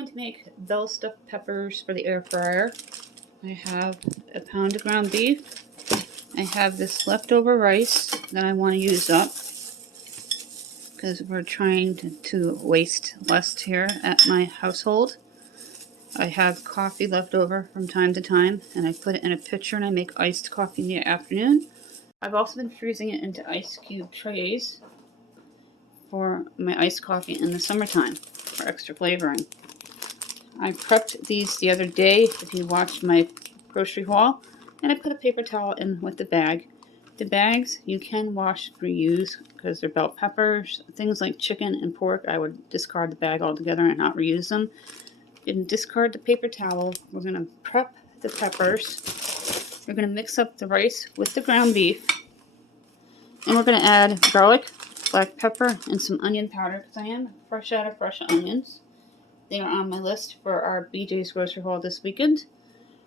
going to make bell stuffed peppers for the air fryer. I have a pound of ground beef. I have this leftover rice that I want to use up because we're trying to waste less here at my household. I have coffee left over from time to time, and I put it in a pitcher and I make iced coffee in the afternoon. I've also been freezing it into ice cube trays for my iced coffee in the summertime for extra flavoring. I prepped these the other day, if you watched my grocery haul, and I put a paper towel in with the bag. The bags you can wash and reuse because they're bell peppers. Things like chicken and pork, I would discard the bag altogether and not reuse them. And discard the paper towel. We're going to prep the peppers. We're going to mix up the rice with the ground beef. And we're going to add garlic, black pepper, and some onion powder because I am fresh out of fresh onions. They are on my list for our BJ's grocery haul this weekend,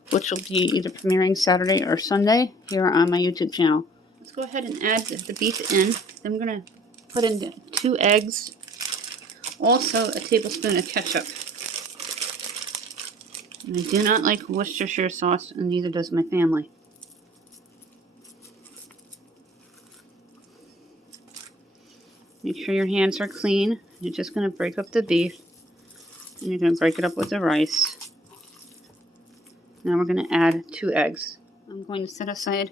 which will be either premiering Saturday or Sunday here on my YouTube channel. Let's go ahead and add the beef in. Then we're going to put in 2 eggs, also a tablespoon of ketchup. And I do not like Worcestershire sauce, and neither does my family. Make sure your hands are clean. You're just going to break up the beef, and you're going to break it up with the rice. Now we're going to add 2 eggs. I'm going to set aside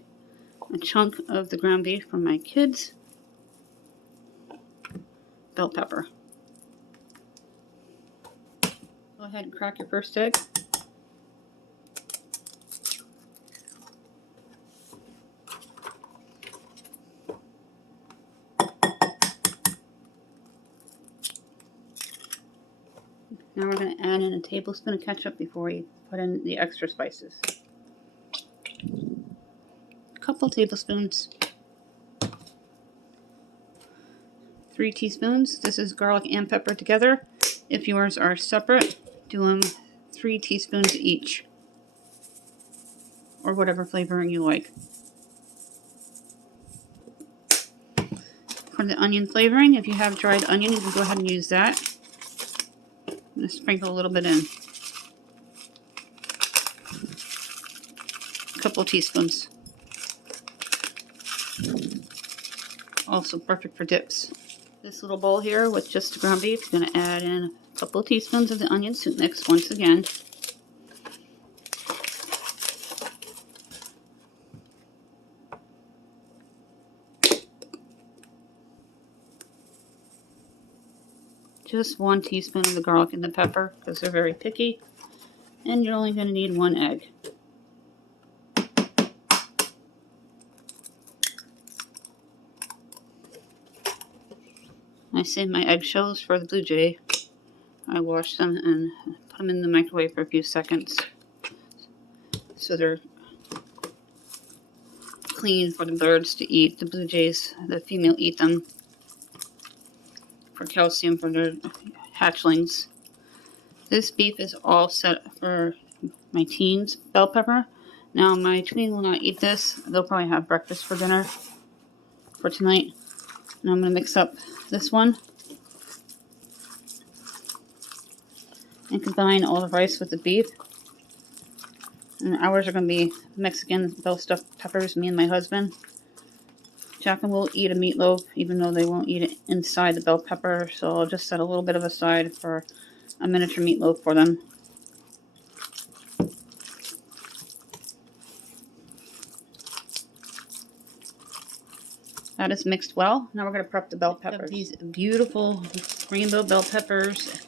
a chunk of the ground beef for my kids. Bell pepper. Go ahead and crack your first egg. Now we're going to add in a tablespoon of ketchup before we put in the extra spices. A couple tablespoons. 3 teaspoons. This is garlic and pepper together. If yours are separate, do them 3 teaspoons each. Or whatever flavoring you like. For the onion flavoring, if you have dried onion, you can go ahead and use that. I'm going to sprinkle a little bit in. A couple teaspoons. Also perfect for dips. This little bowl here with just the ground beef, I'm going to add in a couple teaspoons of the onion soup mix once again. Just 1 teaspoon of the garlic and the pepper because they're very picky. And you're only going to need 1 egg. I save my eggshells for the Blue Jay. I wash them and put them in the microwave for a few seconds so they're clean for the birds to eat. The Blue Jays, the female, eat them for calcium for their hatchlings. This beef is all set for my teen's bell pepper. Now my tween will not eat this. They'll probably have breakfast for dinner for tonight. Now I'm going to mix up this one and combine all the rice with the beef. And ours are going to be Mexican bell stuffed peppers, me and my husband. Jack and will eat a meatloaf, even though they won't eat it inside the bell pepper, so I'll just set a little bit of aside for a miniature meatloaf for them. That is mixed well. Now we're going to prep the bell peppers. These beautiful rainbow bell peppers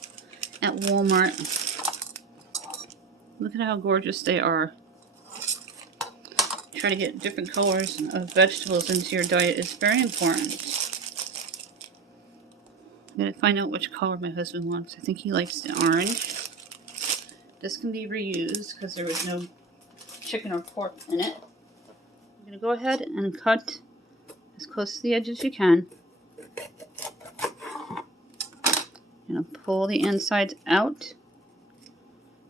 at Walmart. Look at how gorgeous they are. Try to get different colors of vegetables into your diet is very important. I'm going to find out which color my husband wants. I think he likes the orange. This can be reused because there was no chicken or pork in it. I'm going to go ahead and cut as close to the edge as you can. You're going to pull the insides out.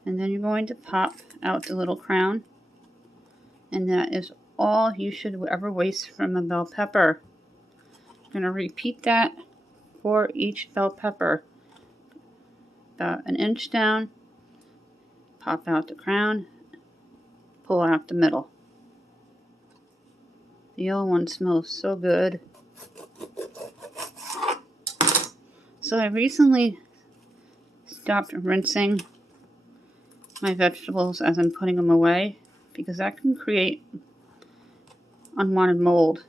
And then you're going to pop out the little crown. And that is all you should ever waste from a bell pepper. I'm going to repeat that for each bell pepper. about an inch down, pop out the crown, pull out the middle. The yellow one smells so good. So I recently stopped rinsing my vegetables as I'm putting them away because that can create unwanted mold.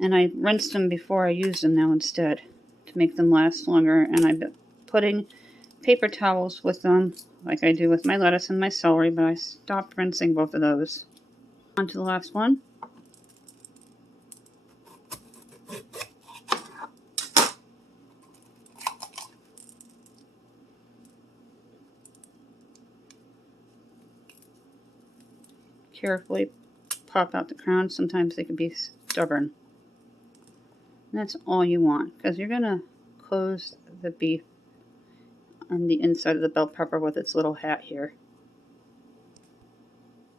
And I rinsed them before I used them now instead to make them last longer. And I've been putting paper towels with them like I do with my lettuce and my celery, but I stopped rinsing both of those. On to the last one. Carefully pop out the crown. Sometimes they can be stubborn. And that's all you want because you're going to close the beef on the inside of the bell pepper with its little hat here.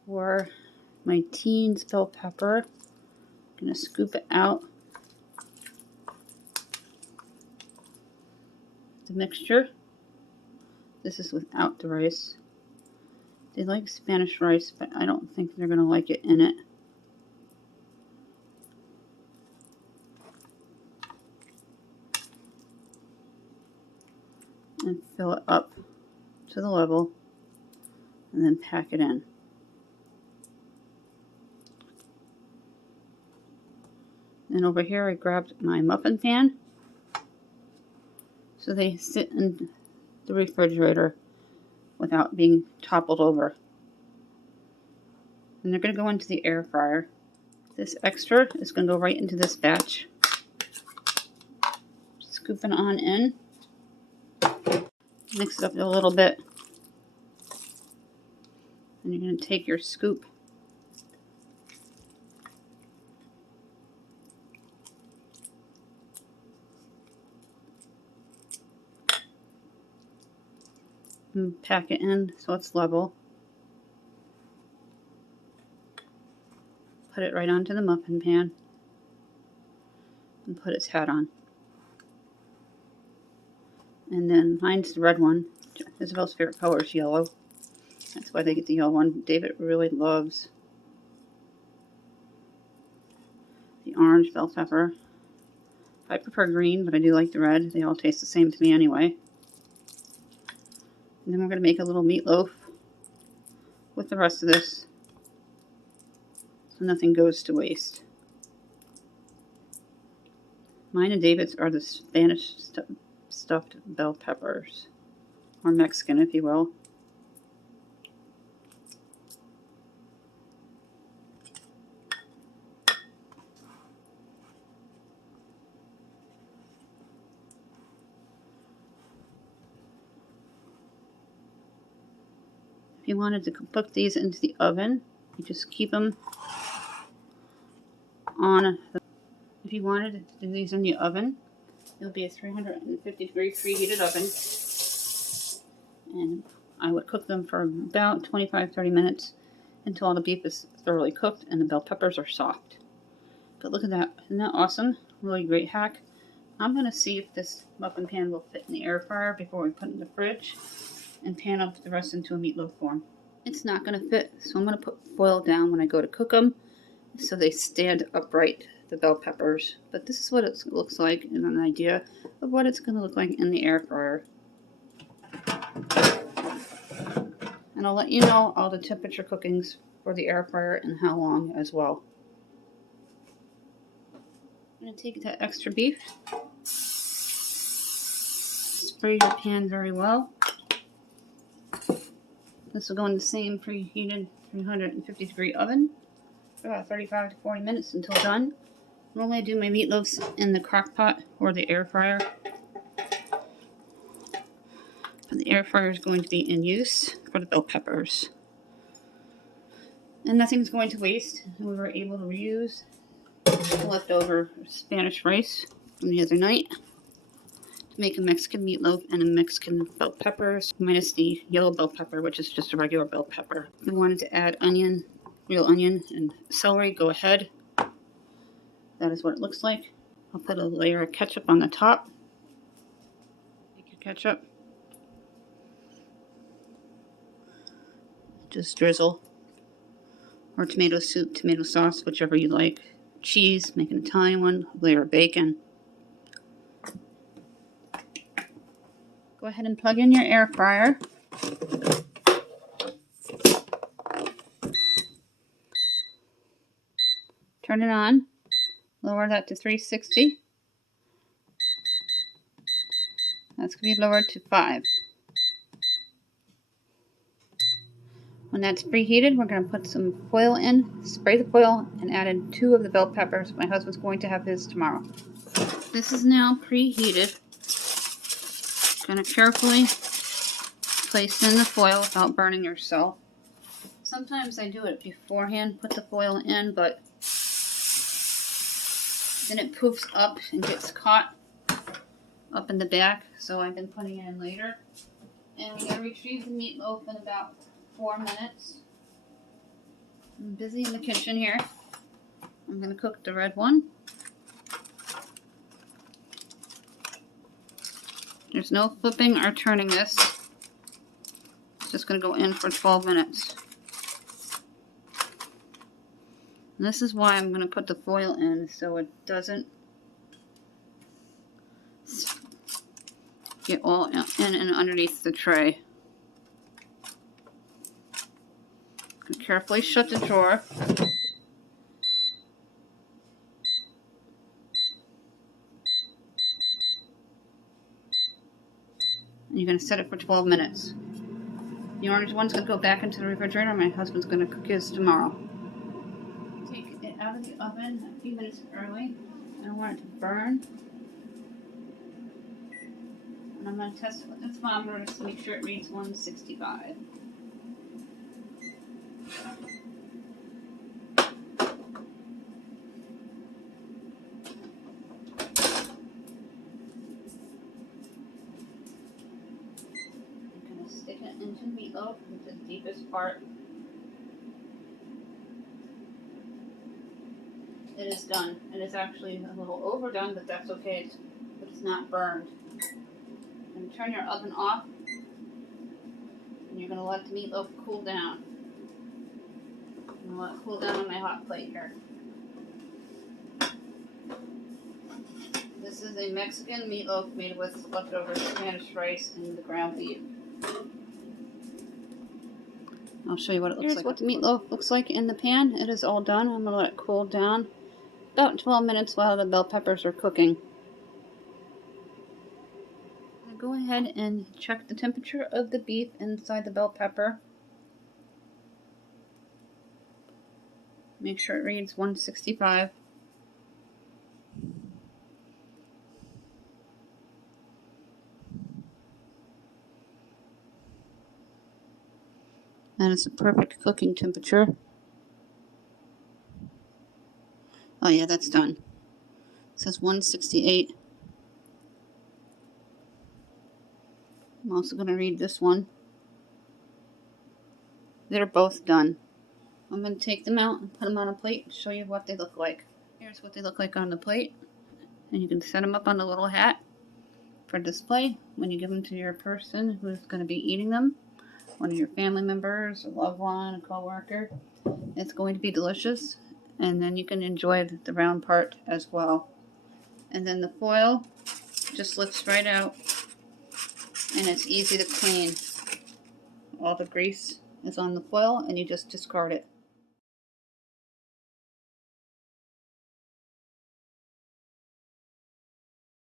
For my teens bell pepper, I'm going to scoop it out. The mixture. This is without the rice. They like Spanish rice, but I don't think they're going to like it in it. And fill it up to the level, and then pack it in. And over here I grabbed my muffin pan. So they sit in the refrigerator without being toppled over. And they're going to go into the air fryer. This extra is going to go right into this batch. Scoop it on in. Mix it up a little bit. And you're going to take your scoop. And pack it in so it's level. Put it right onto the muffin pan. And put its hat on. And then mine's the red one. Isabel's favorite color is yellow. That's why they get the yellow one. David really loves the orange bell pepper. I prefer green, but I do like the red. They all taste the same to me anyway. And then we're going to make a little meatloaf with the rest of this so nothing goes to waste. Mine and David's are the Spanish stuffed bell peppers, or Mexican if you will. If you wanted to put these into the oven, you just keep them on. If you wanted to do these in the oven, it'll be a 350 degree preheated oven. And I would cook them for about 25-30 minutes until all the beef is thoroughly cooked and the bell peppers are soft. But look at that. Isn't that awesome? Really great hack. I'm going to see if this muffin pan will fit in the air fryer before we put it in the fridge and pan up the rest into a meatloaf form. It's not going to fit, so I'm going to put foil down when I go to cook them so they stand upright, the bell peppers. But this is what it looks like and an idea of what it's going to look like in the air fryer. And I'll let you know all the temperature cookings for the air fryer and how long as well. I'm going to take that extra beef, spray your pan very well. This will go in the same preheated 350 degree oven for about 35 to 40 minutes until done. Normally I do my meatloafs in the crock pot or the air fryer. But the air fryer is going to be in use for the bell peppers. And nothing's going to waste. We were able to reuse the leftover Spanish rice from the other night to make a Mexican meatloaf and a Mexican bell peppers, minus the yellow bell pepper, which is just a regular bell pepper. If you wanted to add onion, real onion, and celery, go ahead. That is what it looks like. I'll put a layer of ketchup on the top. ketchup. Just drizzle. Or tomato soup, tomato sauce, whichever you like. Cheese, make an Italian one, layer of bacon. Go ahead and plug in your air fryer. Turn it on. Lower that to 360. That's going to be lowered to 5. When that's preheated, we're going to put some foil in, spray the foil, and add in 2 of the bell peppers. My husband's going to have his tomorrow. This is now preheated. Going to carefully place in the foil without burning yourself. Sometimes I do it beforehand, put the foil in, but then it poofs up and gets caught up in the back, so I've been putting it in later. And we're going to retrieve the meatloaf in about 4 minutes. I'm busy in the kitchen here. I'm going to cook the red one. There's no flipping or turning this. It's just going to go in for 12 minutes. And this is why I'm going to put the foil in, so it doesn't get all in and underneath the tray. Carefully shut the drawer. And you're going to set it for 12 minutes. The orange one's going to go back into the refrigerator. My husband's going to cook his tomorrow. Take it out of the oven a few minutes early. I don't want it to burn. And I'm going to test it with the thermometer to make sure it reads 165. Stick it into the meatloaf, into the deepest part. It is done. It is actually a little overdone, but that's okay. But it's not burned. And turn your oven off, and you're going to let the meatloaf cool down. I'm going to let it cool down on my hot plate here. This is a Mexican meatloaf made with leftover Spanish rice and the ground beef. I'll show you what it looks like. Here's what the meatloaf looks like in the pan. It is all done. I'm going to let it cool down about 12 minutes while the bell peppers are cooking. I'll go ahead and check the temperature of the beef inside the bell pepper. Make sure it reads 165. That is the perfect cooking temperature. Oh yeah, that's done. It says 168. I'm also going to read this one. They're both done. I'm going to take them out and put them on a plate and show you what they look like. Here's what they look like on the plate. And you can set them up on a little hat for display when you give them to your person who's going to be eating them. One of your family members, a loved one, a co-worker. It's going to be delicious, and then you can enjoy the round part as well. And then the foil just lifts right out, and it's easy to clean. All the grease is on the foil, and you just discard it.